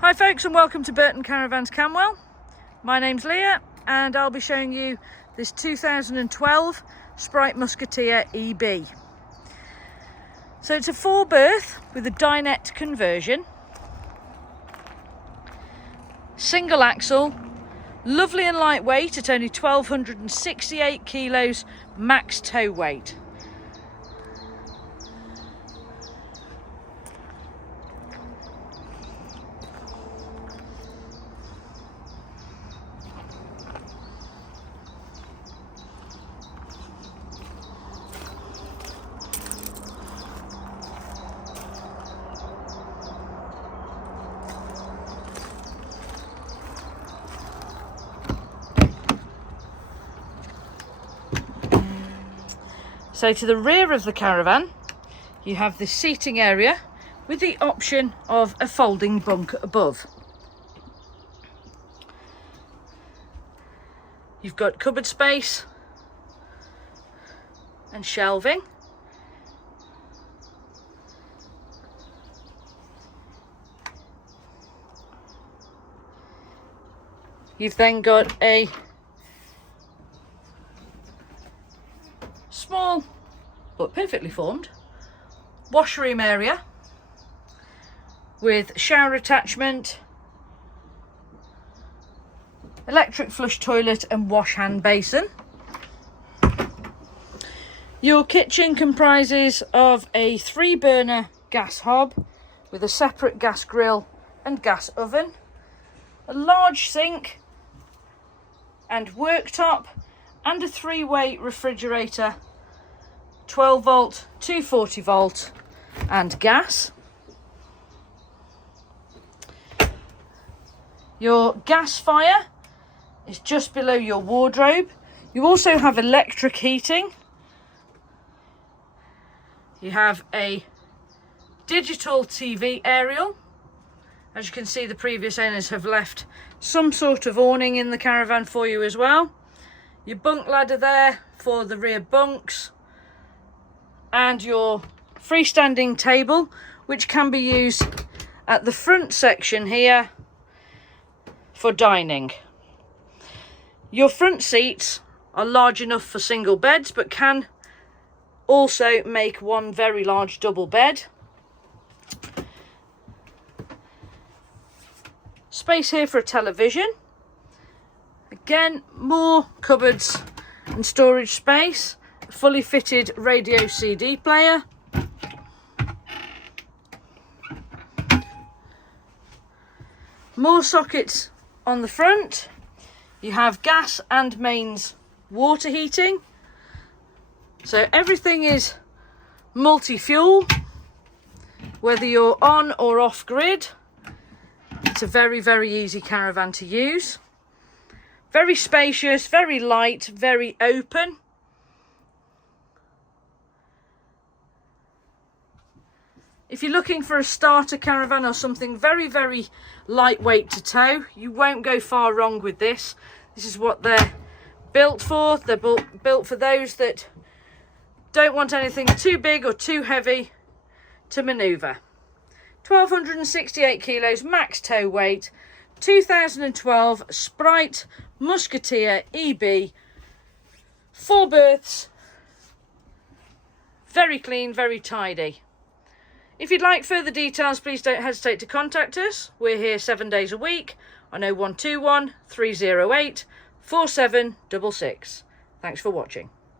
Hi folks, and welcome to Burton Caravans Canwell. My name's Leah and I'll be showing you this 2012 Sprite Musketeer EB. So it's a 4-berth with a dinette conversion, single axle, lovely and lightweight at only 1268 kilos max tow weight. So to the rear of the caravan, you have this seating area with the option of a folding bunk above. You've got cupboard space and shelving. You've then got a small but perfectly formed washroom area with shower attachment, electric flush toilet and wash hand basin. Your kitchen comprises of a 3-burner gas hob with a separate gas grill and gas oven, a large sink and worktop, and a 3-way refrigerator, 12 volt, 240 volt and gas. Your gas fire is just below your wardrobe. You also have electric heating. You have a digital TV aerial. As you can see, the previous owners have left some sort of awning in the caravan for you as well. Your bunk ladder there for the rear bunks, and your freestanding table, which can be used at the front section here for dining. Your front seats are large enough for single beds, but can also make one very large double bed. Space here for a television. Again, more cupboards and storage space. A fully fitted radio CD player. More sockets on the front. You have gas and mains water heating. So everything is multi-fuel, whether you're on or off grid. It's a very, very easy caravan to use. Very spacious, very light, very open. If you're looking for a starter caravan or something very, very lightweight to tow, you won't go far wrong with this. This is what they're built for. They're built for those that don't want anything too big or too heavy to manoeuvre. 1268 kilos max tow weight, 2012 Sprite Musketeer EB, 4 berths, very clean, very tidy. If you'd like further details, please don't hesitate to contact us. We're here 7 days a week on 0121 308 4766. Thanks for watching.